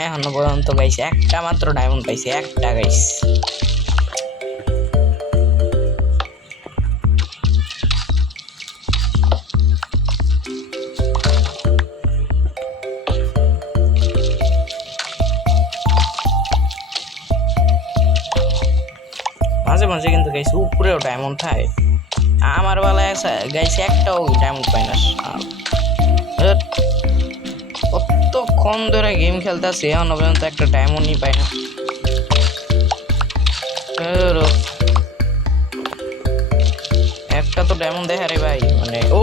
এখনো পর্যন্ত গাইস একটা মাত্র ডায়মন্ড পাইছি, একটা গাইস। মাঝে মাঝে কিন্তু গাইস উপরেও ডায়মন্ড থাকে, আমার বেলায় গাইস একটাও ডায়মন্ড পাই না। কতক্ষণ ধরে গেম খেলতেছি এখনো পর্যন্ত একটা ডায়মন্ডই পাই না। একটা তো ডায়মন্ড দেখা রে ভাই, মানে ও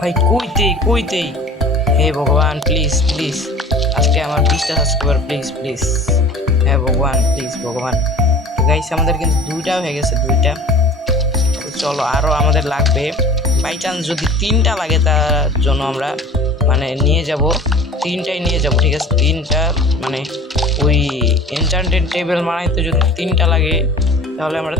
ভাই কইতেই হে ভগবান প্লিজ প্লিজ আজকে আমার 20টা সাবস্ক্রাইবার প্লিজ প্লিজ, হ্যাঁ ভগবান প্লিজ ভগবান। গাইস আমাদের কিন্তু 2টা হয়ে গেছে, 2টা। চলো আরও আমাদের লাগবে, বাই চান্স যদি 3টা লাগে তার জন্য আমরা মানে নিয়ে যাব, 3টাই নিয়ে যাব, ঠিক আছে? 3টা মানে ওই এনচান্টেড টেবিল বানাইতে যদি 3টা লাগে তাহলে আমরা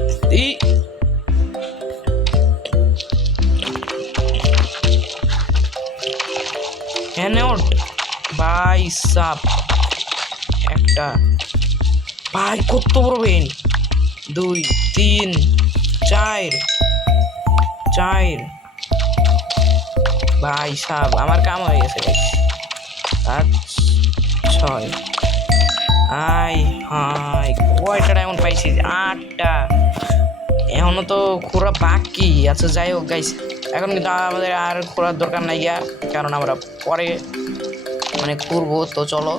হ্যানোট ভাই সাপ একটা ভাই কত বড় বেন, 2 3 4 ভাই সাপ আমার কাম হয়ে গেছে ভাই। 7 6 আই হাই কয়টা ডায়মন্ড পাইছি? 8টা। এখনো তো খোরা বাকি আচ্ছা, যাই হোক গাইস এখন কিন্তু আমাদের আর খোরার দরকার নাই গিয়া, কারণ আমরা পরে মানে করবো। তো চলো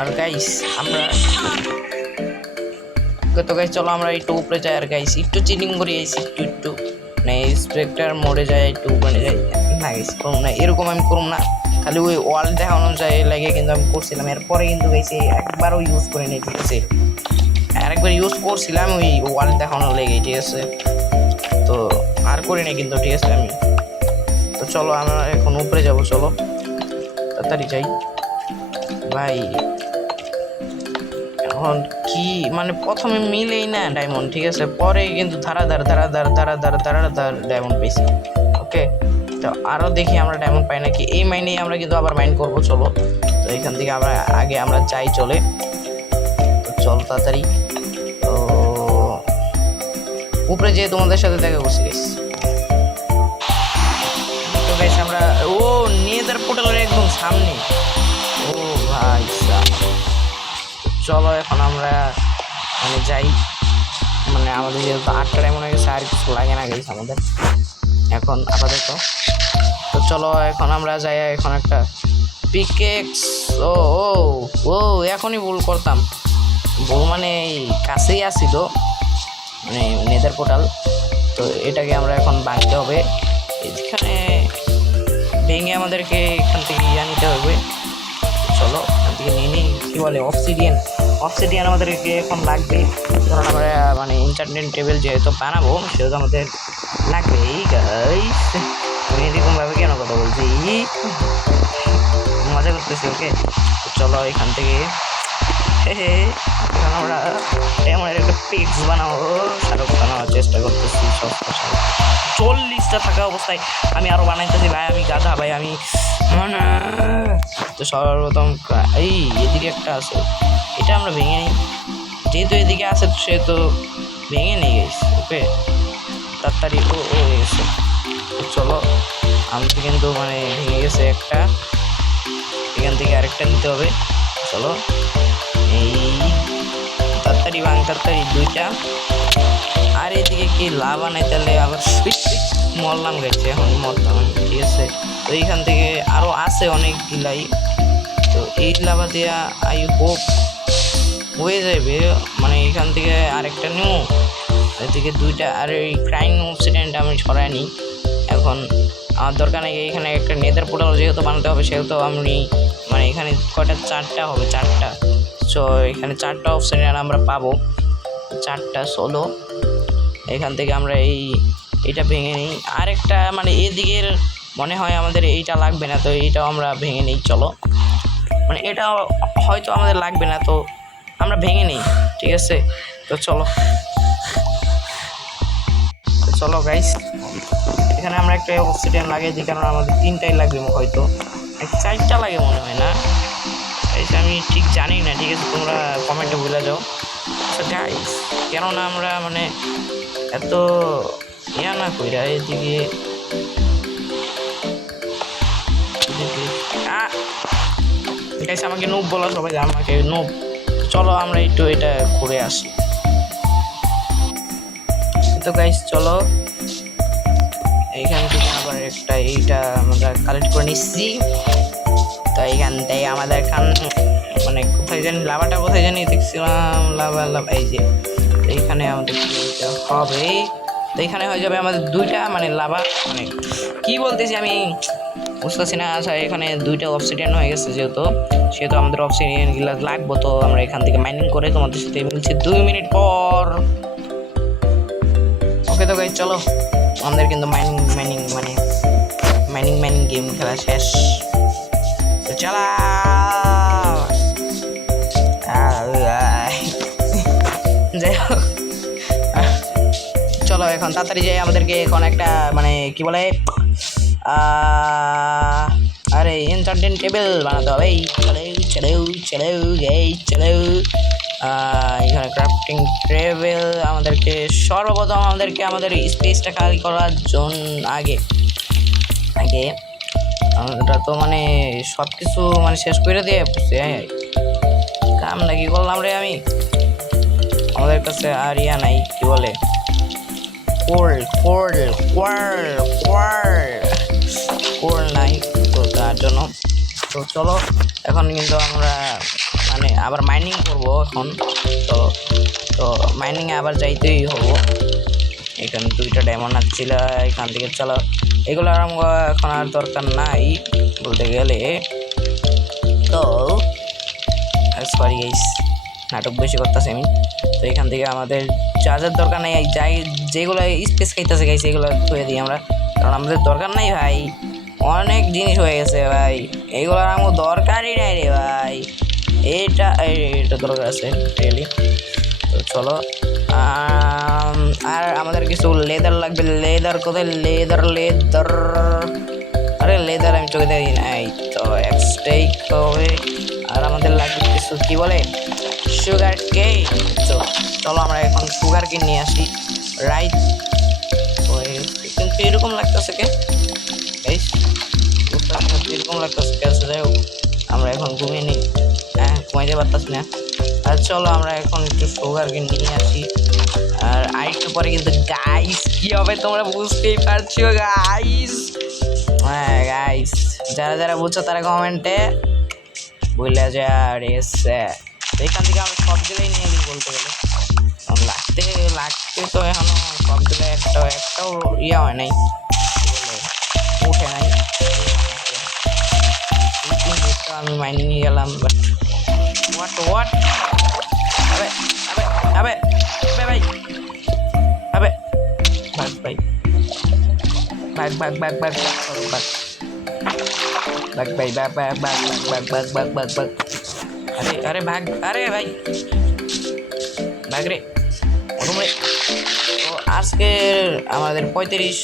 আর গাইস আমরা তো গাইস চলো আমরা একটু উপরে যাই, আর গাইস একটু চিটিং করি একটু মানে স্পেক্টার মোডে যাই, একটু উপরে যাই না গাইস, করুম না এরকম আমি করুম না, খালি ওই ওয়াল দেখানো যায় লাগে কিন্তু আমি করছিলাম। এরপরে কিন্তু গাইস একবারও ইউজ করে নেই, ঠিক আছে? আরেকবার ইউজ করছিলাম ওই ওয়াল দেখানো লেগে, ঠিক আছে? তো আর করি না কিন্তু, ঠিক আছে? আমি তো চলো আমরা এখন উপরে যাব, চলো তাড়াতাড়ি যাই ভাই। এখন কি মানে প্রথমে মিলেই না ডায়মন্ড, ঠিক আছে? পরে কিন্তু ধারাধার ডায়মন্ড পেয়েছি। ওকে, তো আরও দেখি আমরা ডায়মন্ড পাই নাকি। এই মাইনেই আমরা কিন্তু আবার মাইন করবো, চলো। তো এখান থেকে আমরা যাই, চলে চল তাড়াতাড়ি। তো উপরে যেয়ে তোমাদের সাথে দেখা করছি গাইস। তো গাইস আমরা নেদার পোর্টালের একদম সামনে। ও ভাই চলো এখন আমরা মানে যাই, মানে আমাদের যেহেতু 8টা ডায়মন্ড হয়ে গেছে আর কিছু লাগে না গাইস আমাদের এখন আপাতত। তো চলো এখন আমরা যাই, এখন একটা পিকেক্স ও ও ও এখনই ভুল করতাম, ভুল মানে কাছেই আসিল মানে নেদার পোর্টাল। তো এটাকে আমরা এখন ভাঙতে হবে, এখানে ভেঙে আমাদেরকে এখান থেকে নিতে হবে। চলো এখান থেকে নিয়ে নিই, কী বলে অবসিডিয়ান আমাদেরকে এখন লাগবে, কারণ আমরা মানে ইন্টারনেট টেবিল যেহেতু বানাবো সেহেতু আমাদের লাগবে। এই গাইস আমি এরকমভাবে কেন কথা বলছি, মজা করতেছি। ওকে চলো এখান থেকে এখন আমরা এমন একটা পিক্স বানাবো, শাহরুখ বানানোর চেষ্টা করতেছি। 40টা থাকা অবস্থায় আমি আরও বানাইতেছি ভাই, আমি গাধা ভাই আমি। তো সর্বপ্রথম এই এদিকে একটা আছে, এটা আমরা ভেঙে নিই, যেহেতু এদিকে আছে সেহেতু ভেঙে নিয়ে গেছি। ওকে তাড়াতাড়ি ও গেছে। তো চলো আমি কিন্তু মানে ভেঙে গেছে একটা, এখান থেকে আরেকটা নিতে হবে। চলো এই তাড়াতাড়ি ভাঙ, তাড়াতাড়ি 2টা। আর এদিকে কি লাভা নাই, তাহলে আবার মরলাম গেছে, এখন মরতাম আমি, ঠিক আছে? তো এইখান থেকে আরও আছে অনেক গিলাই, তো এই লাভা দিয়ে আই হোপ হয়ে যাবে। মানে এখান থেকে আরেকটা নিউ, এদিকে 2টা। আর এই ক্রাইম অবসিডিয়ানটা আমি ছড়াই নিই এখন, আমার দরকার নেই। এখানে একটা নেদার পোর্টাল যেহেতু বানাতে হবে সেহেতু আমি মানে এখানে কয়টা 4টা হবে, 4টা। সো এখানে 4টা অবসিডিয়ান আমরা পাবো, 4টা। চলো এখান থেকে আমরা এইটা ভেঙে নিই। আরেকটা মানে এদিকের মনে হয় আমাদের এইটা লাগবে না, তো এইটাও আমরা ভেঙে নিই। চলো মানে এটা হয়তো আমাদের লাগবে না, তো আমরা ভেঙে নিই, ঠিক আছে? তো চলো গাইস এখানে আমরা একটা অবসিডিয়ান লাগিয়ে দিই, কারণ আমাদের 3টাই লাগবে হয়তো, 4টা লাগে মনে হয় না। গাইস আমি ঠিক জানি না, ঠিক আছে তোমরা কমেন্টে বলে যাও। আচ্ছা গাইস কেননা আমরা মানে এত ইয়া না কইরা এদিকে গাইস আমাকে নুব বলা সবাই, আমাকে নুব। চলো আমরা একটু এটা ঘুরে আসি। তো গাইস চলো এইখান থেকে আবার একটা এইটা আমরা কালেক্ট করে নিচ্ছি। তো এইখান থেকে আমাদের এখান মানে কোথায় জানি লাভাটা কোথায় জানি দেখছিলাম, লাভা এই যে এইখানে আমাদের হবে। তো এইখানে হয়ে যাবে আমাদের দুইটা মানে লাভা, মানে কি বলতেছি আমি বুঝতেছি না। আচ্ছা এখানে দুইটা অবসিডিয়ান হয়ে গেছে সেহেতু আমাদের অবসিডিয়ান গুলা লাগবো। তো আমরা এখান থেকে মাইনিং করে তোমাদের সাথে মিলছি 2 মিনিট পর। ওকে তো গাইস চলো আমাদের কিন্তু মাইনিং গেম খেলা শেষ। তো চলা যাই হোক চলো এখন তাড়াতাড়ি যাই, আমাদেরকে এখন একটা মানে কি বলে আরে এনচান্টেড টেবিল বানাতে হবে। চলো এখানে ক্রাফটিং টেবিল আমাদেরকে সর্বপ্রথম আমাদের স্পেসটা খালি করার জন্য আগে আমরা তো মানে সব কিছু মানে শেষ করে দিয়ে কাম না কি করলাম রে আমি। আমাদের কাছে আর ইয়া নাই কি বলে কোল নাই, তো তার জন্য তো চলো এখন কিন্তু আমরা মানে আবার মাইনিং করবো এখন। তো মাইনিংয়ে আবার যাইতেই হবো। এখানে 2টা ডায়মন্ড আসছিল এখান থেকে। চলো এগুলো আর এখন আর দরকার নাই বলতে গেলে। তো সরি গাইস নাটক বেশি করতেছি আমি। তো এখান থেকে আমাদের চার্জার দরকার নেই, যেগুলো স্পেস খাইতেছে গাইস এগুলো ধুয়ে দিই আমরা, কারণ আমাদের দরকার নাই ভাই, অনেক জিনিস হয়ে গেছে ভাই, এগুলোর আমার দরকারই নাই রে ভাই। এটা দরকার আছে রিয়েলি। তো চলো আর আমাদের কিছু লেদার লাগবে। লেদার কোথায়? লেদার আরে লেদার আমি চোখে দেখি না। এই তো এক্সটেক হবে। আর আমাদের লাগবে কিছু কি বলে সুগার কেন। তো চলো আমরা এখন সুগার কেন নিয়ে আসি। রাইট কিন্তু এরকম লাগতেছে কে এরকম লাগতেছে কে? যাই হোক আমরা এখন ঘুমিয়ে নিই, ঘুমাইতে পারতাছি না। আর চলো আমরা এখন একটু সুগার কেন নিয়ে আসি। আর আরেকটু পরে কিন্তু গাইস কি হবে তোমরা বুঝতেই পারছো গাইস। হ্যাঁ গাইস যারা বুঝছো তারা কমেন্টে বলে যে আর এখান থেকে আমরা সবগুলোই নিয়ে নিই বলতে গেলে। লাগতে তো এখনো সবগুলো একটাও ইয়ে হয় নাই, উঠে নাই। আমি মাইনিংয়ে গেলাম বাট হোয়াট আবে ভাই আরে ভাগ রে। তো আজকে আমাদের 35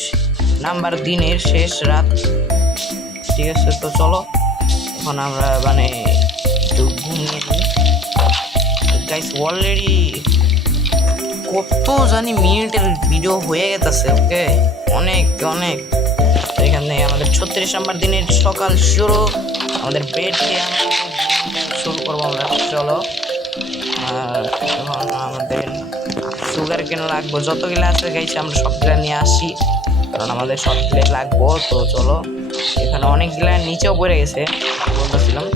নাম্বার দিনের শেষ রাত, ঠিক আছে। তো চলো এখন আমরা মানে একটু ঘুমিয়ে নিই গাইস। অলরেডি কত জানি মিনিটের ভিডিও হয়ে গেছে। ওকে অনেক এখানে আমাদের 36 নাম্বার দিনের সকাল শুরু। আমাদের বেড দিয়ে শুরু করবো আমরা। চলো এখন আমাদের সুগার কেন লাগবো, যতগুলো আছে গাইস আমরা সবগুলো নিয়ে আসি, কারণ আমাদের সবগুলো লাগবো। তো চলো এখানে অনেকগুলা নিচেও পড়ে গেছে বলতেছিলাম।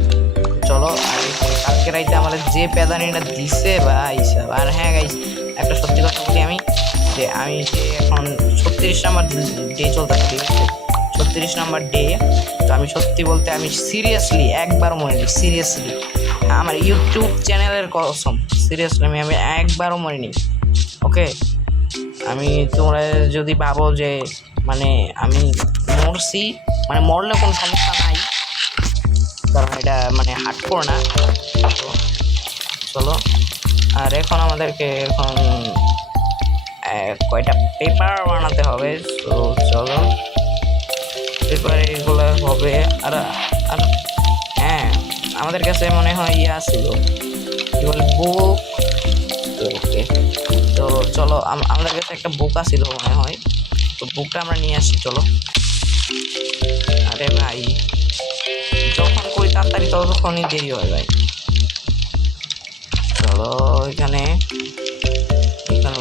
চলো আর কালকে রাইতে আমাদের যে প্যাদানিটা দিছে ভাই। আর হ্যাঁ গাইস একটা সত্যি কথা বলি আমি, যে এখন 36 নাম্বার ডে চলতেছে, ঠিক আছে 36 নাম্বার ডে। তো আমি সত্যি বলতে আমি সিরিয়াসলি একবারও মরিনি, সিরিয়াসলি আমার ইউটিউব চ্যানেলের কসম, সিরিয়াসলি আমি একবারও মরিনি। ওকে আমি তোমরা যদি ভাবো যে মানে আমি মরছি, মানে মরলে কোনো সমস্যা নাই, কারণ এটা মানে হার্ডকোর না। চলো আর এখন আমাদেরকে কয়টা পেপার বানাতে হবে। তো চলো পেপার এগুলো হবে। আর হ্যাঁ আমাদের কাছে মনে হয় ইয়ে ছিল, কি বলে, বুক। ওকে, তো চলো আমাদের কাছে একটা বুক আছিল মনে হয়, তো বুকটা আমরা নিয়ে আসি চলো। আরে ভাই যখন করি তাড়াতাড়ি ততক্ষণই দেরি হয় ভাই। চলো এখানে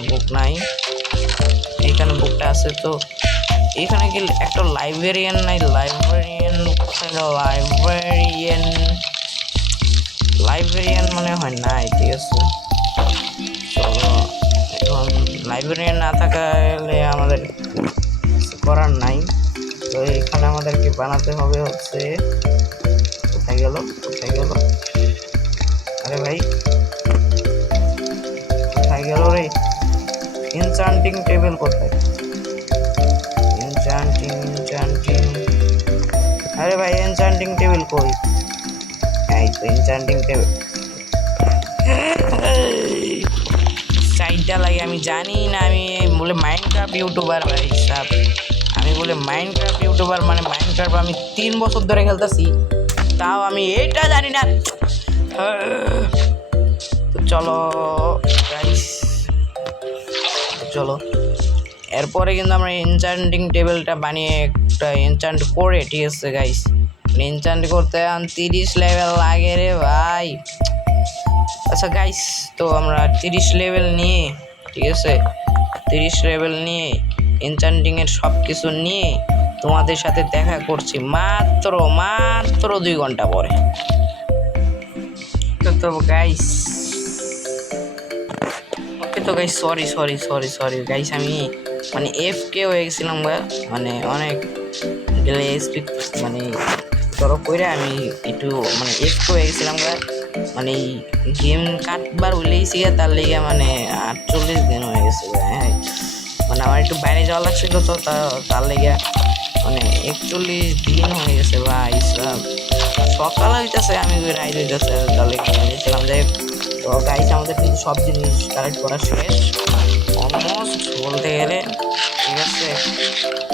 বুক নাই, এখানে বুকটা আছে। তো এখানে কি একটা লাইব্রেরিয়ান নাই? লাইব্রেরিয়ান মনে হয় নাই, ঠিক আছে। চলো এখন লাইব্রেরিয়ান না থাকলে আমাদের করার নাই। তো এখানে আমাদেরকে বানাতে হবে হচ্ছে, কোথায় গেল? আরে ভাই কোথায় গেল রে? এনচান্টিং টেবিল কোথায়? এনচান্টিং আরে ভাই এনচান্টিং টেবিল কই? এই তো এনচান্টিং টেবিল। সাইডটা লাগে আমি জানি না, আমি বলে মাইনক্রাফট ইউটিউবার ভাই সাব, আমি বলে মাইনক্রাফট ইউটিউবার, মানে মাইনক্রাফট আমি 3 বছর ধরে খেলতেছি, তাও আমি এটা জানি না। তো চলো গাইস, চলো এরপরে কিন্তু আমরা এনচান্টিং টেবিলটা বানিয়ে একটা এনচান্ট করে, ঠিক আছে গাইস। এনচান্ট করতে 30 লেভেল লাগে রে ভাই। আচ্ছা গাইস, তো আমরা 30 লেভেল নিয়ে, ঠিক আছে, 30 লেভেল নিয়ে এনচান্টিংয়ের সব কিছু নিয়ে তোমাদের সাথে দেখা করছি মাত্র 2 ঘন্টা পরে। তো গাইস, ওকে তো গাইস, সরি গাইস, আমি মানে এফকে হয়ে গেছিলাম, মানে অনেক গেলে স্পিড মানে ধরো কইরা আমি একটু মানে এফকে হয়ে গেছিলাম, মানে গেম কাটবার হইলেইছি তার লেগে মানে 48 দিন হয়ে গেছে। হ্যাঁ মানে আমার একটু বাইরে যাওয়া লাগছিল, তো তার লেগে মানে 41 দিন হয়ে গেছে ভাই সব। সকাল হইতেছে আমি রাইড হইতেছে, তার লেগে গেছিলাম। যাই তো গাইস, আমাদের কিন্তু সব জিনিস কালেক্ট করা শেষ অলমোস্ট বলতে গেলে, ঠিক আছে।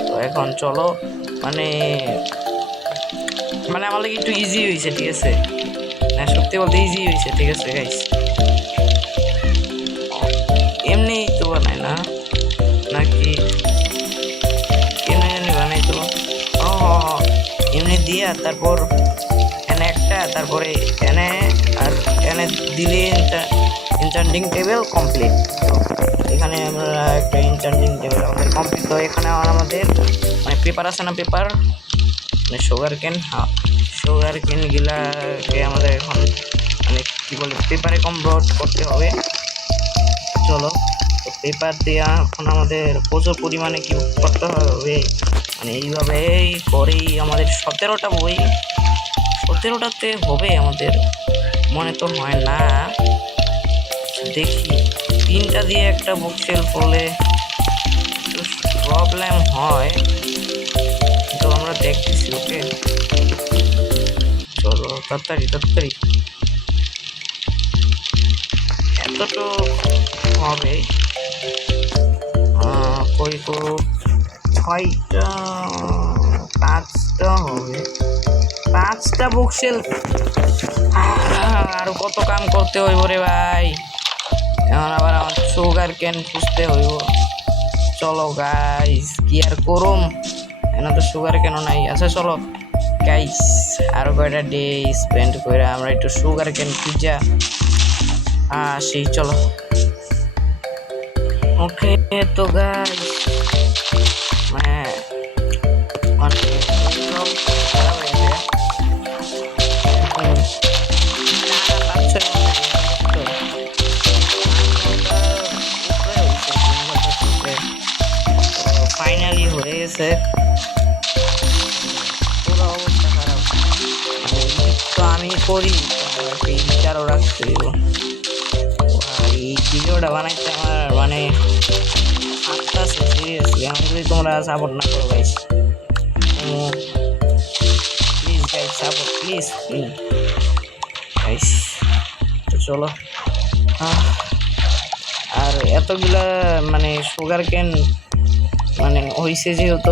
তো এখন চলো মানে আমার লাগে একটু ইজি হয়েছে, ঠিক আছে, হ্যাঁ সত্যি বলতে ইজি হয়েছে, ঠিক আছে গাইস। এমনি তো বানায় না নাকি এমনি বানাই তো? ও এমনি দিয়ে তারপর এনে একটা, তারপরে এনে আর এনে দিলে এনচান্টিং টেবিল কমপ্লিট। এখানে আমরা একটা এনচান্টিং টেবিল আমাদের কমপ্লিট। তো এখানে আমাদের মানে পেপার আছে না, পেপার মানে সুগার কেন গিলাকে আমাদের এখন মানে কী বলে পেপারে কনভার্ট করতে হবে। চলো তো পেপার দিয়ে এখন আমাদের প্রচুর পরিমাণে কি করতে হবে, মানে এইভাবেই করেই আমাদের 17টা বই, 17টাতে হবে আমাদের মনে তো হয় না। দেখি 3টা দিয়ে একটা বুক শেলফ হলে প্রবলেম হয়, তো আমরা দেখতেছি। ওকে চলো তাড়াতাড়ি এতটুকু হবে, কই 6টা 5টা হবে, 5টা বুক শেলফ। আর কত কাম করতে হইব রে ভাই, এখন আবার আমার সুগার ক্যান খুঁজতে হইব। চলো গাইস কি আর করুম, এখন তো সুগার কেন নাই। আচ্ছা চলো গাইস, আরো কয়টা ডে স্পেন্ড করে আমরা একটু সুগার ক্যান খুঁজা আসি। চলো ওকে তো গাইস, ফাইনালি হয়ে গেছে, পুরো অবস্থা খারাপ। তো আমি করি বিচারও রাখতে দিব। এই ভিডিওটা বানাইতে আমার মানে হাতটা আছে সিরিয়াসলি, আমি যদি তোমরা সাপোর্ট না করো guys, please guys support please guys. তো চলো, আর এতগুলা মানে সুগার ক্যান মানে হয়েছে যেহেতু,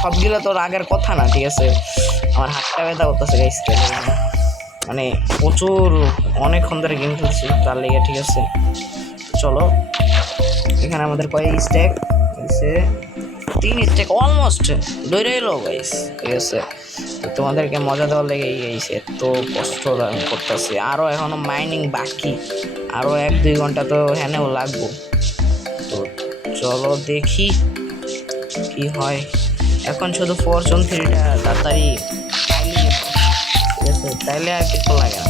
সবগুলা তোর আগের কথা না, ঠিক আছে। আমার হাতটা ব্যথা করতেছে গাইস, মানে প্রচুর অনেকক্ষণ ধরে গেম খেলছি তার লেগে। ঠিক আছে, চলো এখানে আমাদের কয়েক স্ট্যাক হয়েছে, 3 স্ট্যাক অলমোস্ট দৌড়ে এলো গাইস। ঠিক আছে, তো তোমাদেরকে মজা দেওয়ার লেগে গেছে, তো কষ্ট আমি করতেছি। আরও এখনো মাইনিং বাকি, আরও 1-2 ঘন্টা তো হ্যানেও লাগবো। তো চলো দেখি কি হয়। এখন শুধু ফরচুন 3টা তাড়াতাড়ি পাইলে, ঠিক আছে, তাইলে আর কিছু লাগে না।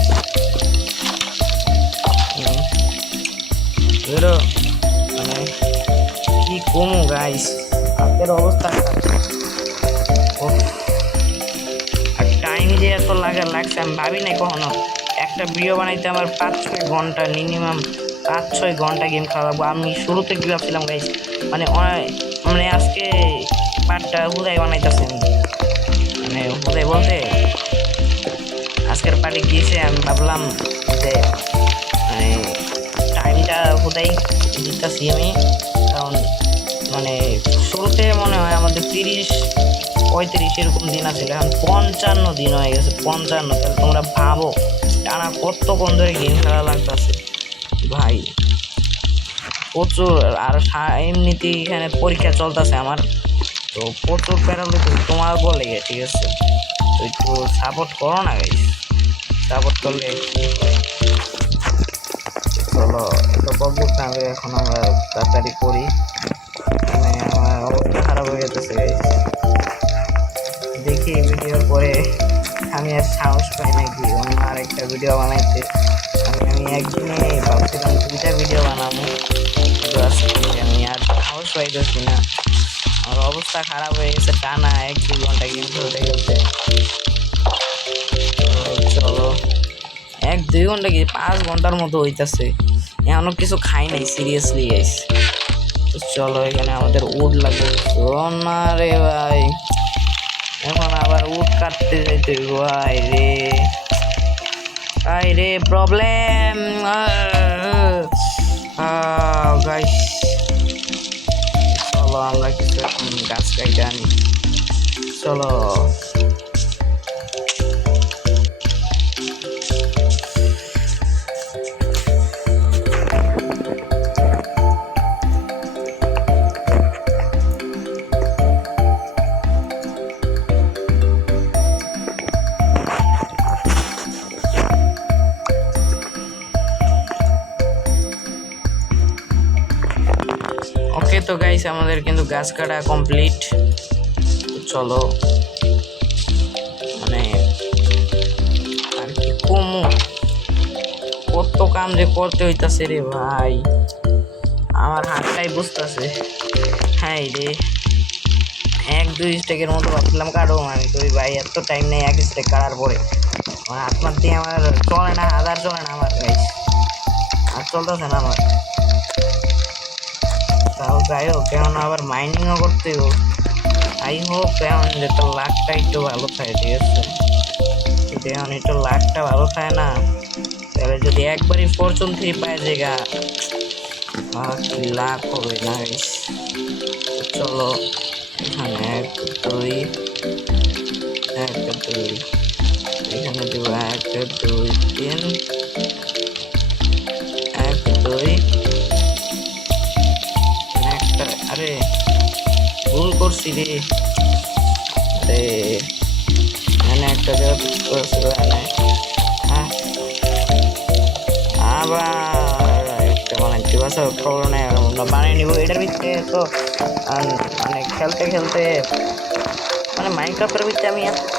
বুঝলো, মানে কি কমু গাইস, হাতের অবস্থা টাইম যে এত লাগছে আমি ভাবি নাই কখনো। একটা ভিডিও বানাইতে আমার 5-6 ঘন্টা, মিনিমাম 5-6 ঘন্টা গেম খেলা লাগবো। আমি শুরুতে কি ভাবছিলাম গাইস, মানে মানে আজকে পার্টটা হুদাই বানাইতেছি আমি, মানে হুদাই বলতে আজকের পার্টি গিয়েছে আমি ভাবলাম যে মানে টাইমটা হুদাই দিতেছি আমি, কারণ মানে শুরুতে মনে হয় আমাদের 30-35 এরকম দিন আছে, এখন 55 দিন হয়ে গেছে। 55, তাহলে তোমরা ভাবো টানা কতক্ষণ ধরে গেম খেলা লাগতেছে ভাই, প্রচুর। আর এমনিতেই এখানে পরীক্ষা চলতেছে আমার, তো প্রচুর প্যারা লইতেছে তোমার বলে। ঠিক আছে, তো একটু সাপোর্ট করো না গাইস, সাপোর্ট করলে চলো তো বকবুক না করে এখন আমরা তাড়াতাড়ি করি। মানে আমার অবস্থা খারাপ হয়ে যেতেছে গাইস, দেখি ভিডিওর পরে আমি আর সাহস পাই নাকি অন্য আরেকটা ভিডিও বানাইতে। আমি একদিনে ভাবছিলাম 2টা ভিডিও বানাবো, কিন্তু আজকে আমি আর সাহস পাইতেছি না। আমার অবস্থা খারাপ হয়ে গেছে টানা 1-2 ঘন্টা গেম খেলতে খেলতে। চলো 1-2 ঘন্টা কি 5 ঘন্টার মতো হইতেছে, এখনো কিছু খাই নাই সিরিয়াসলি গাইস। তো চলো এখানে আমাদের উড লাগবে না রে ভাই, এখন আবার উড কাটতে যাইতে ভাই রে, ভাই রে প্রবলেম গাইস। চলো আমরা কিছু এখন গাছ কাইতে আনি, চলো। ওকে তো গাইস আমাদের কিন্তু গাছ কাটা কমপ্লিট। চলো মানে আর কি কমু, কত কাম যে করতে হইতাছে রে ভাই, আমার হাতটাই বুঝতেছে। হ্যাঁ রে 1-2 স্টেকের মতো ভাবছিলাম কাটবো, আমি তো ভাই এত টাইম নেই 1 স্টেক কাটার পরে আমার হাত মার দিয়ে আমার চলে না, হাজার চলে না আমার গাইস, আর চলতেছে না আমার। তাও যাই হোক, কেমন আবার মাইনিংও করতে হোক, আই হোপ কেমন যেটা লাখটা একটু ভালো থাকে। ঠিক আছে, যদি এখন একটু লাখটা ভালো থাকে না, তাহলে যদি একবারই ফরচুন 3 পায় জায়গা কি লাখ হবে না গাইস। চলো এখানে 1-2 1-2 এখানে দেব 1-2-3 1-2 একটা। আরে ভুল করছি রে, আরে এখানে একটা জায়গা করছিল, আবার একটা বানাইতে বাসা প্রবলেম নেই, আমরা বানিয়ে নিব। এটার ভিতরে তো মানে খেলতে খেলতে মানে মাইনক্রাফটের ভিতরে আমি এত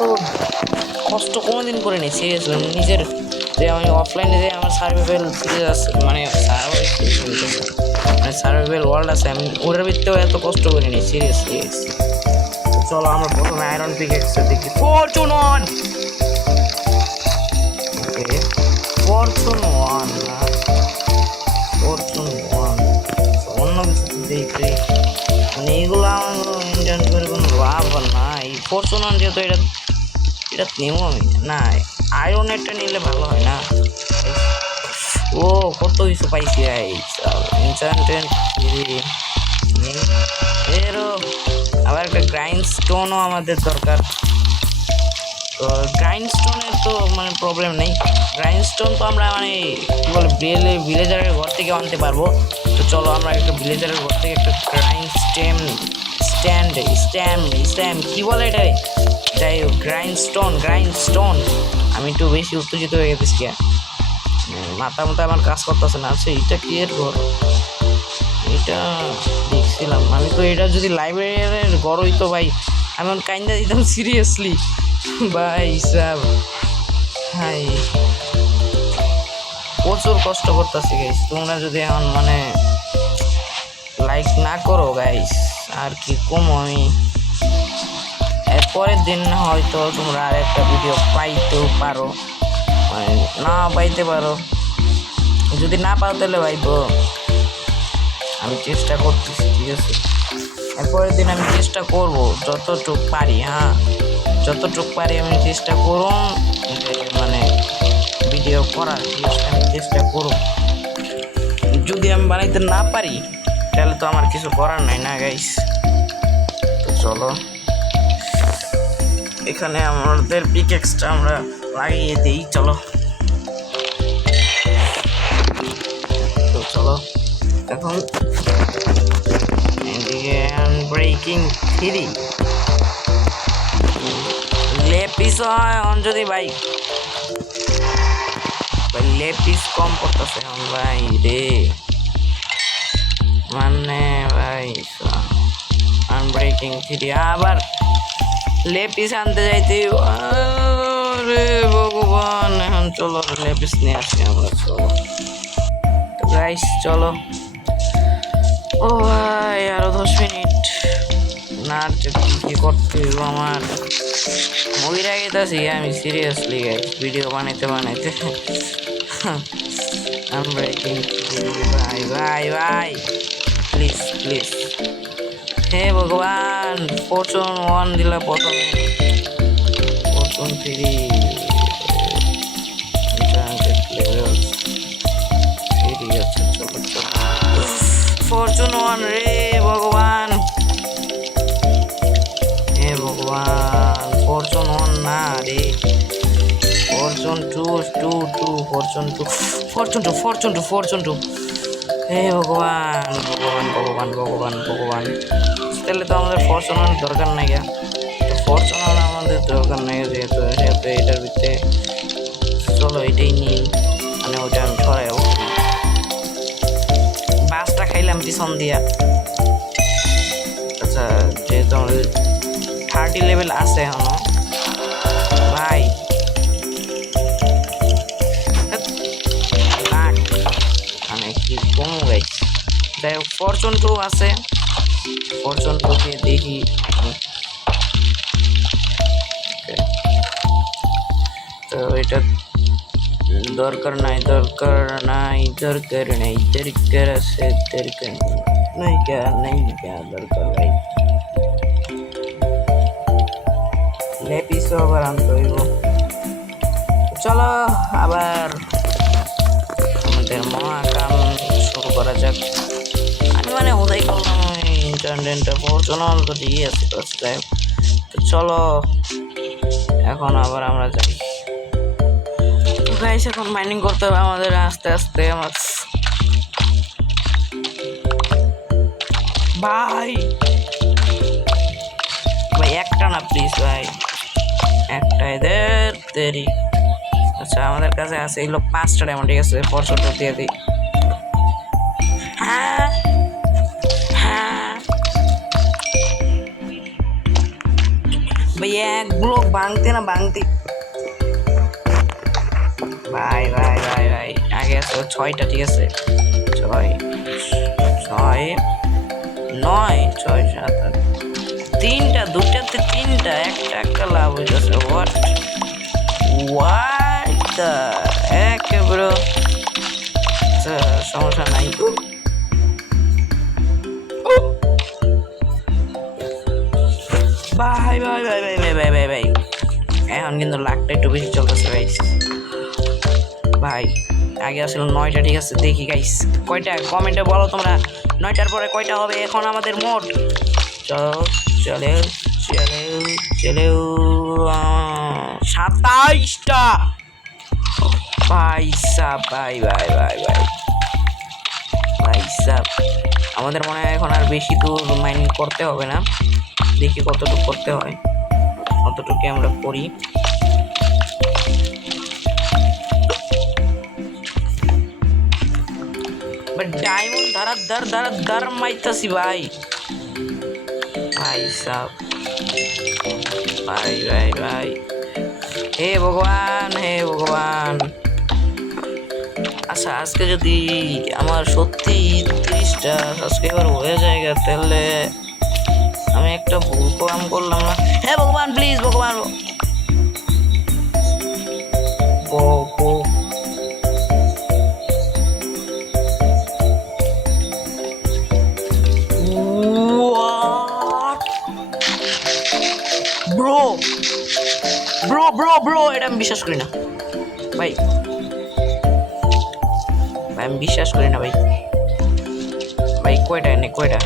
কষ্ট কোনোদিন করিনি সিরিয়াসলি। নিজের যে আমি অফলাইনে যে আমার সার্ভাইভাল সিরিজ আছে, মানে সার্ভাইভাল ওয়ার্ল্ড আছে, আমি ওটার ভিতরেও এত কষ্ট করিনি সিরিয়াসলি। চলো আমরা প্রথমে আয়রন পিকেক্সে দেখি ফরচুন 1, ওকে ফরচুন 1 না ফরচুন 1, অন্য কিছু দেখি মানে এগুলো আমার ইন্ডিয়ান করে কোনো লাভ না। এই ফরচুন 1 যেহেতু এটা নেবো আমি না, আয়রনেরটা নিলে ভালো হয় না। ও কত কিছু পাইছি এরও আবার একটা গ্রাইন্ড স্টোনও আমাদের দরকার। তো গ্রাইন্ড স্টোনের তো মানে প্রবলেম নেই। গ্রাইন্ডস্টোন তো আমরা মানে কী বলে ভিলেজারের ঘর থেকে আনতে পারবো। তো চলো আমরা একটা ভিলেজারের ঘর থেকে একটা স্ট্যাম কী বলে এটা, যাই হোক গ্রাইন্ডস্টোন। আমি একটু বেশি উত্তেজিত হয়ে গেছি, মাথা মতো আমার কাজ করতেছে না। আচ্ছা এটা কি এর ঘর, এটা দেখছিলাম আমি তো, এটা যদি লাইব্রেরির ঘর হইতো ভাই আমি কাইন্দা দিতাম সিরিয়াসলি ভাই সাব। হাই প্রচুর কষ্ট করতেছি গাইস, তোমরা যদি এখন মানে লাইক না করো গাইস আর কি কম, আমি এর পরের দিন হয়তো তোমরা আর একটা ভিডিও পাইতেও পারো, মানে না পাইতে পারো। যদি না পাও তাহলে ভাই আমি চেষ্টা করতেছি, ঠিক আছে? এরপরের দিন আমি চেষ্টা করব যতটুকু পারি, হ্যাঁ যতটুকু পারি আমি চেষ্টা করুন মানে ভিডিও করার, আমি চেষ্টা করব। যদি আমি বানাইতে না পারি তাহলে তো আমার কিছু করার নাই না গাইস। তো চলো এখানে আমাদের পিকেক্সটা আমরা লাগিয়ে দিই, চলো। তো চলো এখন এদিকে ব্রেকিং 3 লেপিস হয় এখন, যদি ভাই লেপিস কম পড়তেছে এখন ভাই রে, মানে ভাই আনব্রেকিং 3 আবার লেপিস আনতে যাইতে রে ভগবান। এখন চলো লেপিস নিয়ে আসি আমরা, চলো গাইস চলো। ও ভাই আরো 10 মিনিট না, আর কি করতে হইব আমার, মুভির আগে গেছি আমি সিরিয়াসলি গাইস ভিডিও বানাইতে আনব্রেকিং ভাই ভাই ভাই প্লিজ হে ভগবান। ফরচুন 1 দিলা প্রথমে, ফরচুন 3 ফরচুন 1 রে ভগবান, হে ভগবান ফরচুন 1 না রে, ফরচুন 2 হে ভগবান তাহলে তো আমাদের ফরচুন 1 দরকার নাই, ফরচুন 1 আমাদের দরকার নাই যেহেতু এটার ভিতরে। চলো এটাই নিই, মানে ওটা আমি ছড়াই বাসটা খাইলাম পিছন দিয়া। আচ্ছা যেহেতু আমাদের 30 লেভেল আছে এখনো ভাই, মানে কি কম গাইছে। যাই হোক ফরচুন 2 আছে, ফরচুন 2 কে দেখি। তো এটা দরকার নাই আছে, দরকার ভাই লেপিস আবার আনতে হইব। চলো আবার আমাদের মহাকাম শুরু করা যাক। আমি মানে ওদাই করলাম ইন্টারনেটটা ফরচুন তো দিয়ে আছে, তো চলো এখন আবার আমরা যাই গাইস। এখন মাইনিং করতে হবে আমাদের আস্তে আস্তে। আমার ভাই একটা না প্লিজ ভাই, একটা এদের দেরি। আচ্ছা আমাদের কাছে আছে এগুলো 5টা ডায়মন্ড, ঠিক আছে ফরচুনটা দিয়ে দিই। হ্যাঁ ভাই এক ব্লক ভাঙতে ভাই আগে আছে 6টা, ঠিক আছে 6 9 6 7 3টা, 2টাতে 3টা, একটা লাভ হইতেছে। হোয়াট দ্য হেক ব্রো, সমস্যা নাই। ভাই এখন কিন্তু লাখটা একটু বেশি চলতেছে গাইস। ভাই আগে আসলে 9টা, ঠিক আছে দেখি গাইস কয়টা, কমেন্টে বলো তোমরা 9টার পরে কয়টা হবে এখন আমাদের মোট। চলে 27টা ভাই সাহ, ভাই ভাই ভাই ভাই ভাই সাহ, আমাদের মনে হয় এখন আর বেশি দূর মাইনিং করতে হবে না। দেখি কতটুকু করতে হয়, কতটুকু আমরা করি। ডায়মন্ড ধার মাইতাছি ভাই। ভাই সাহ, ভাই ভাই ভাই, হে ভগবান হে ভগবান। আচ্ছা, আজকে যদি আমার সত্যি 30টা সাবস্ক্রাইবার হয়ে যায় তাহলে আমি একটা ভুল কাম করলাম না। হে ভগবান প্লিজ, ভগবান ব্রো ব্রো ব্রো ব্রো, এটা আমি বিশ্বাস করি না ভাই, আমি বিশ্বাস করি না ভাই। ভাই কয়টা এনে কয়টা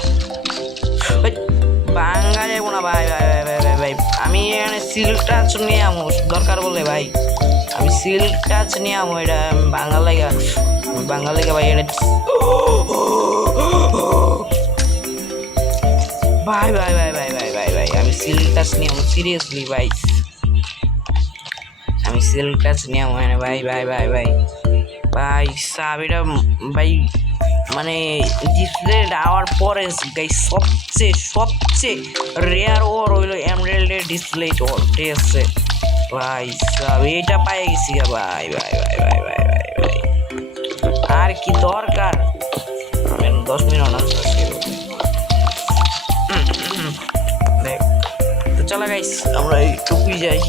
বাঙ্গা যাবো না ভাই ভাই ভাই ভাই ভাই ভাই। আমি এখানে সিল্ক টাচ নিয়ে আমো দরকার বলে ভাই, আমি সিল্ক টাচ নিয়ে আমো, এটা বাংলা লেগা, বাংলা লেগা ভাই। এটা ভাই ভাই ভাই ভাই ভাই ভাই ভাই, আমি সিল্ক টাচ নিয়ে আমো সিরিয়াসলি ভাই, আমি সিল্ক টাচ নিয়ে আমো ভাই ভাই ভাই ভাই ভাই সাব। এটা ভাই মানে ডিসপ্লে দেওয়ার পরে গাই সবচেয়ে রেয়ার ওর হইলো এমরাল্ডের ডিসপ্লে ওর, ঠিক আছে ভাই সাব। এটা পাই গেছি ভাই ভাই ভাই ভাই ভাই ভাই ভাই, আর কি দরকার। 10 মিনিট না তো চলো গাইস, আমরা একটু যাই।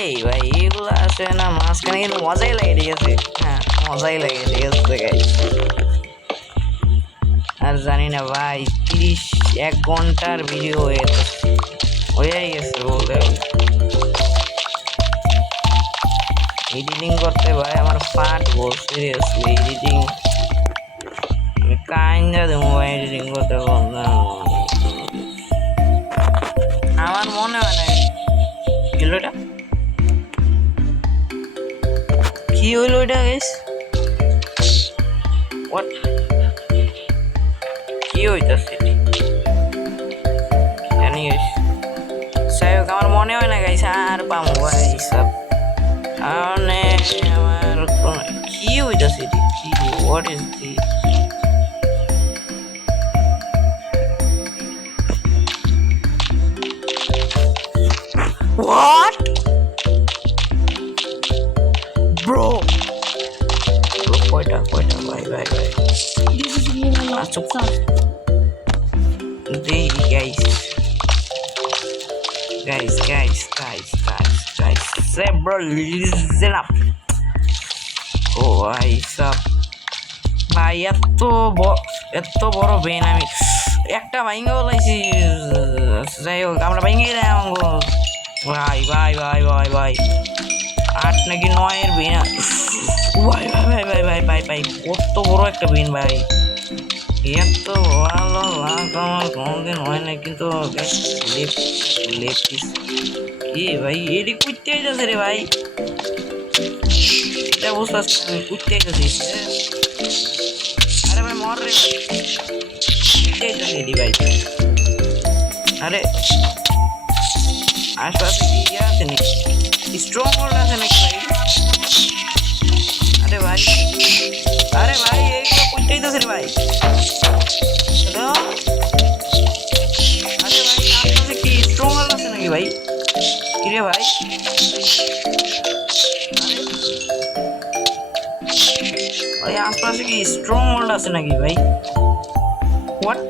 এই ভাই এগুলো আসে না মাঝখানে, কিন্তু মজাই লাগে, ঠিক আছে। হ্যাঁ মজাই লাগে, ঠিক আছে গাইস। আর জানি না ভাই 31 ঘন্টার ভিডিও হয়ে গেছে বলে এডিটিং করতে ভাই আমার ফাটবো সিরিয়াসলি। এডিটিং আমি কাইন্ডা দেবো ভাই, এডিটিং করতে আমার মনে হয় না কিলোটা কি হইলো এটা গাইস। হোয়াট কি হইতাছে জানি গাইস, যাই হোক আমার মনে হয় না গাইস আর পামো ভাই সব। মানে আমার কি হইতাছে কি, what is the what bro কয়টা ভাই ভাই ভাই আচ্ছা দেই guys say bro listen up। ও ভাই সব ভাই এত বড় বেন আমি একটা ভাইঙ্গা বলাইছি। যাই হোক আমরা ভাইঙ্গে দেয় ভাই ভাই ভাই ভাই ভাই 8 নাকি 9 বেন ভাই ভাই ভাই ভাই ভাই ভাই ভাই কত বড় একটা বেন ভাই। এত ভালো লাগ আমার কোনদিন হয় না, কিন্তু কি ভাই এটি কুইতে যাচ্ছে রে ভাই, এটা বুঝতে কুইতে যাচ্ছিস। আরে ভাই মর রে কুইতে যাচ্ছে ভাই। আরে আশপাশে কি ইয়ে আছে নাকি, স্ট্রং হোল্ড আছে নাকি ভাই? আরে ভাই এইগুলো কুইতেই যাচ্ছে রে ভাই। হ্যালো আরে ভাই আশপাশে কি স্ট্রং হোল্ড আছে নাকি ভাই? কিরে ভাই ভাই আশপাশে কি স্ট্রং হোল্ড আছে নাকি ভাই? হোয়াট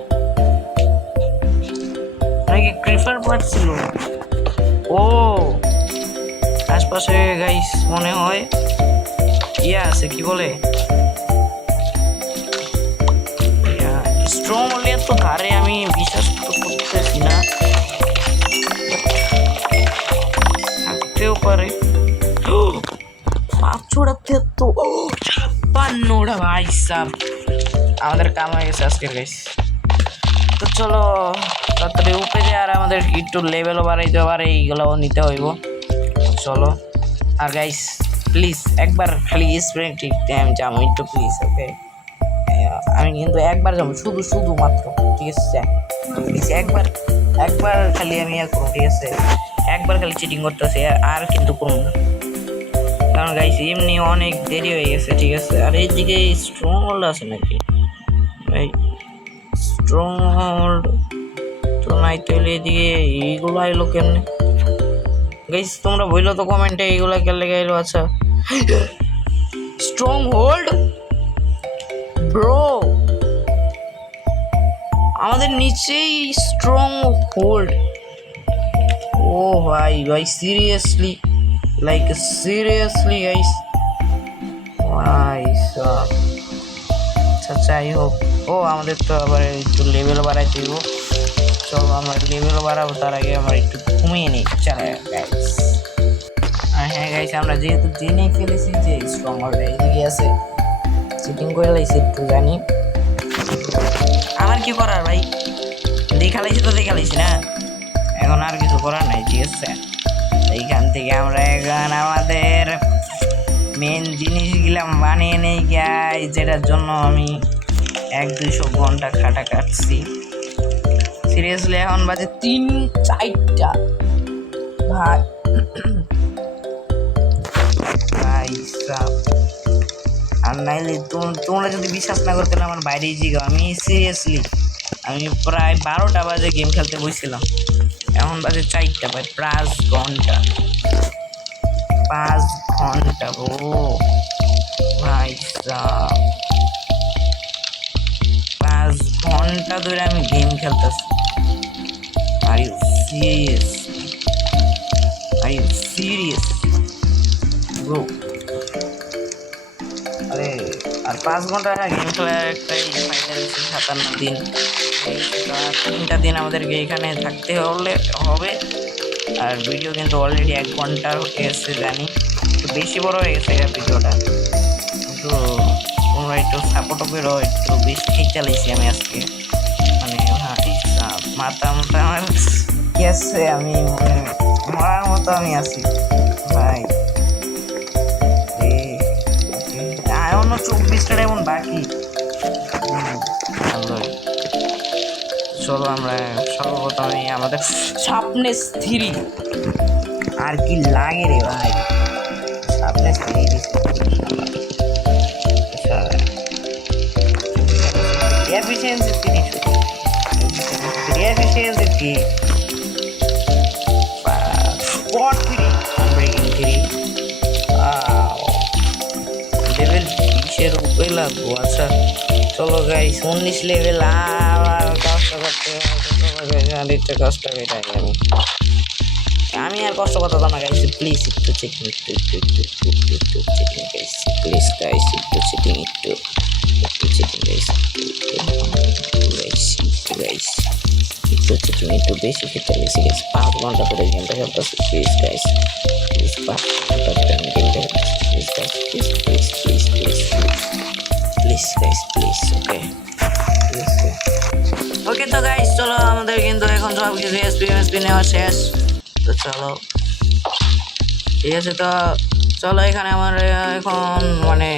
নাকি ক্রিপার পার্ট ছিল? ও আশপাশে গাইস মনে হয় ইয়ে আছে, কি বলে স্ট্রং হোল্ড। এত ধারে আমি বিশ্বাস করতেছি না, থাকতেও পারে। 56 ভাই সাব, আমাদের কাম হয়ে গেছে আজকের গাইস। তো চলো তাড়াতাড়ি উপরে আর আমাদের একটু লেভেলও বাড়াইতে পারে, এইগুলোও নিতে হইব। চলো আর গাইস প্লিজ একবার খালি স্প্রিং টাইম যাবো একটু প্লিজ, ওকে? আমি কিন্তু একবার যাবো, শুধুমাত্র, ঠিক আছে? একবার একবার খালি আমি করবো, ঠিক আছে? একবার খালি চিটিং করতেছি, আর কিন্তু করবো না, কারণ গাইস এমনি অনেক দেরি হয়ে গেছে, ঠিক আছে? আর এইদিকে স্ট্রং হোল্ড আছে নাকি? এই স্ট্রং হোল্ড তো নাই, তাহলে এদিকে এইগুলো আইলো কেমনে? গাইস তোমরা বললো তো কমেন্টে এইগুলো কেলে গেলো। আচ্ছা স্ট্রং হোল্ড ব্রো, আমাদের নিচেই স্ট্রং হোল্ড। ও ভাই সিরিয়াসলি, লাইক সিরিয়াসলি গাইস, ভাই সব আচ্ছা যাই হোক। ও আমাদের তো আবার একটু লেভেল বাড়াইতে দিব। চলো আমরা লেভেল বাড়াবো, তার আগে আমরা একটু ঘুমিয়ে নিই, চলে গাইস। আর হ্যাঁ গাইস, আমরা যেহেতু জেনে ফেলেছি যে স্ট্রং হোল্ড এইদিকে আছে, চিটিং করে লাইছি একটু জানি, আমার কি করার ভাই, দেখালাইছি তো দেখালাইছি না, এখন আর কিছু করার নাই, ঠিক আছে? এইখান থেকে আমরা এখন আমাদের মেন জিনিসগুলা বানিয়ে নেই গাই, যেটার জন্য আমি 1-200 ঘন্টা খাটা কাটছি। সিরিয়াসলি এখন বাজে 3-4টা ভাই, ভাই সাব। আর নাইলে তোমরা যদি বিশ্বাস না করতে আমার বাইরেই জিগাও, আমি সিরিয়াসলি আমি প্রায় 12টা বাজে গেম খেলতে বসছিলাম, এখন বাজে 4টা, ভাই 5 ঘন্টা, 5 ঘন্টা ও ভাই সাব, 5 ঘন্টা ধরে আমি গেম খেলতেছি। Are you serious, are you serious bro? আরে আর 5 ঘন্টা গেম খেলার একটাই ফাইনাল 57 দিন, 3টা দিন আমাদেরকে এখানে থাকতে হবে। আর ভিডিও কিন্তু অলরেডি 1 ঘন্টা হয়েছে জানি, একটু বেশি বড় হয়ে গেছে ভিডিওটা, কিন্তু তোমরা একটু সাপোর্টও করো, একটু বেশি ঠিক চালাইছি আমি আজকে, মানে মাথা আমার কি আছে, আমি মানে মরার মতো আমি আছি ভাই। এখনো 24টা এমন বাকি। চলো আমরা সর্বপ্রথমে আমাদের শার্পনেস 3, আর কি লাগে রে ভাই, sharpness 3 efficiency 3, efficiency 3, spot 3, breaking 3, level 20-এর উপরে লাগবো। আচ্ছা চলো গাইস 19 লেভেল, আর কষ্ট করতে হবে, কষ্ট করে আমি আর কষ্ট করতে না গাইস, প্লিজ একটু চেকিং, একটু চেকিং গাইস, প্লিজ গাইস একটু চেকিং, একটু চেকিং গাইস, একটু চেকিং, একটু বেশি খেতে লেগেছে গাইস, 5 ঘন্টা করে গেমটা খেলতেছি, প্লিজ গাইস, প্লিজ 5 ঘন্টা করে আমি গেমটা খেলতেছি, please guys, please guys, please, okay তো গাইস চলো আমাদের কিন্তু এখন সব কিছু এসপি নেওয়া শেষ, তো চলো ঠিক আছে। তো চলো এখানে আমার এখন মানে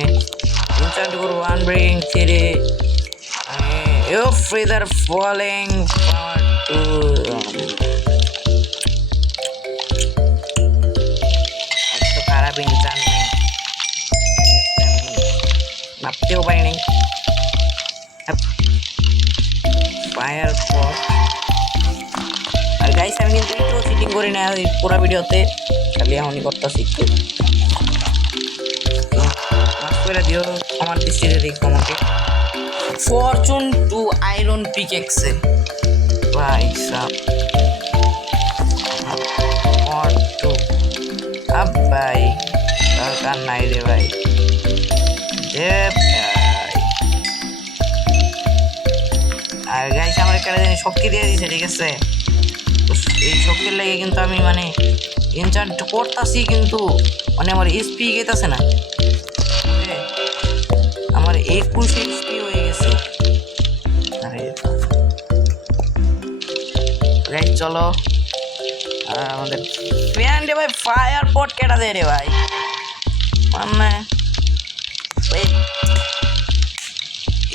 ইনচার্ট করবো আনব্রেকিং 3, ইফ ফিদার ফলিং পাওয়ার 2, এত খারাপ ইনচার্ট নেই, ভাবতেও পারি নাই। ফায়ার ফোর্স, আর গাইস আমি কিন্তু একটু চিটিং করি না পুরো ভিডিওতে, খালি এখনই করতেছি একটু, মাফ করে দিও আমার দৃষ্টিতে, দেখো আমাকে ফরচুন 2 আয়রন পিকেক্সে ভাই সাব, আব ভাই দরকার নাই রে ভাই, আর গাইস আমার একটা শক্তি দিয়ে দিয়েছে, ঠিক আছে? এই শক্তির লেগে কিন্তু আমি মানে এনচান্ট করতেছি, কিন্তু মানে আমার এসপি গেতেছে না, আমার 21 এসপি হয়ে গেছে। আরে চলো আমাদের ফ্যান্ডে ভাই ফায়ার পট কেটা দে রে ভাই মানে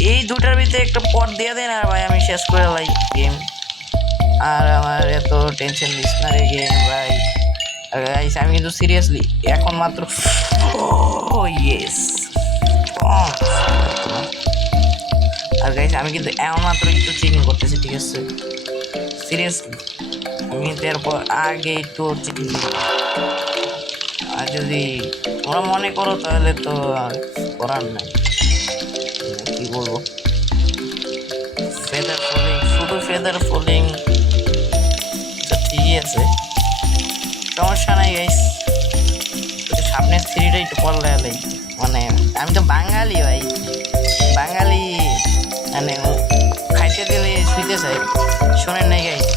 এই দুটার ভিতরে একটা পট দিয়ে দেন আর ভাই আমি শেষ করে লাই গেম আর আমার এত টেনশন নিস না রে গেম ভাই গাইস আমি কিন্তু সিরিয়াসলি এখন মাত্র ও ইয়েস আর গাইস আমি কিন্তু এখন মাত্র একটু চিটিং করতেছি ঠিক আছে সিরিয়াসলি আমি কিন্তু এরপর আগে একটু চিটিং আর যদি তোমরা মনে করো তাহলে তো করার নাই কি বলবো ফেদার ফলিং শুধু ফেদার ফলিং ঠিকই আছে সমস্যা নাই গাইস সামনের থ্রিটা একটু পড়লে আলাই মানে আমি তো বাঙালি ভাই বাঙালি মানে খাইতে দিলে শুইতে চাই শোনেন নাই গাইস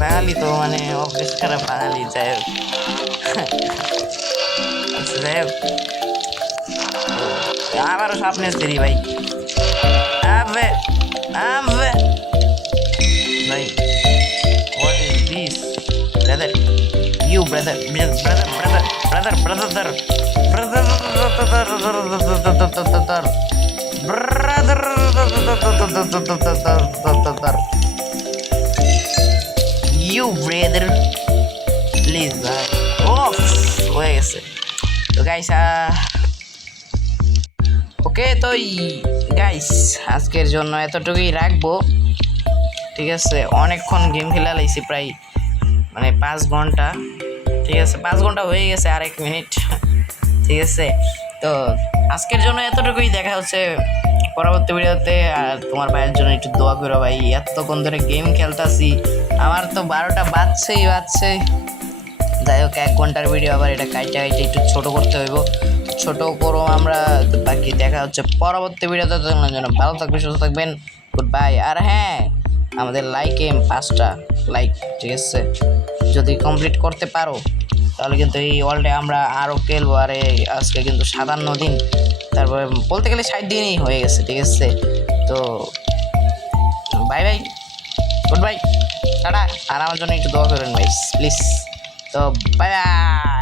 বাঙালি তো মানে অভ্যেস খারাপ বাঙালি যাই হোক আচ্ছা যাই হোক আবারও সামনের থ্রি ভাই আবে আবে ভাই what is this brother you brother you brother please off হয়ে গেছে তো গাইস ওকে তো গাইস আজকের জন্য এতটুকুই রাখবো ঠিক আছে অনেকক্ষণ গেম খেলা লাইছি প্রায় মানে 5 ঘন্টা ঠিক আছে 5 ঘন্টা হয়ে গেছে আর 1 মিনিট ঠিক আছে তো আজকের জন্য এতটুকুই দেখা হচ্ছে পরবর্তী ভিডিওতে আর তোমার ভাইয়ের জন্য একটু দোয়া করো ভাই এতক্ষণ ধরে গেম খেলতাছি আমার তো 12টা বাজছে যাই হোক 1 ঘন্টার ভিডিও আবার এটা কাইটা একটু ছোট করতে হইব ছোট করো আমরা বাকি দেখা হচ্ছে পরবর্তী ভিডিওতে তোমরা যেন ভালো থাকবে সুস্থ থাকবেন গুড বাই আর হ্যাঁ আমাদের লাইক এম 5টা লাইক ঠিক আছে যদি কমপ্লিট করতে পারো তাহলে কিন্তু এই ওয়ার্ল্ডে আমরা আরও খেলবো আরে আজকে কিন্তু 57 দিন তারপরে বলতে গেলে 60 দিনই হয়ে গেছে ঠিক আছে তো bye bye good bye tata আর আমার জন্য একটু দোয়া করেন ভাই প্লিজ তো বাই বাই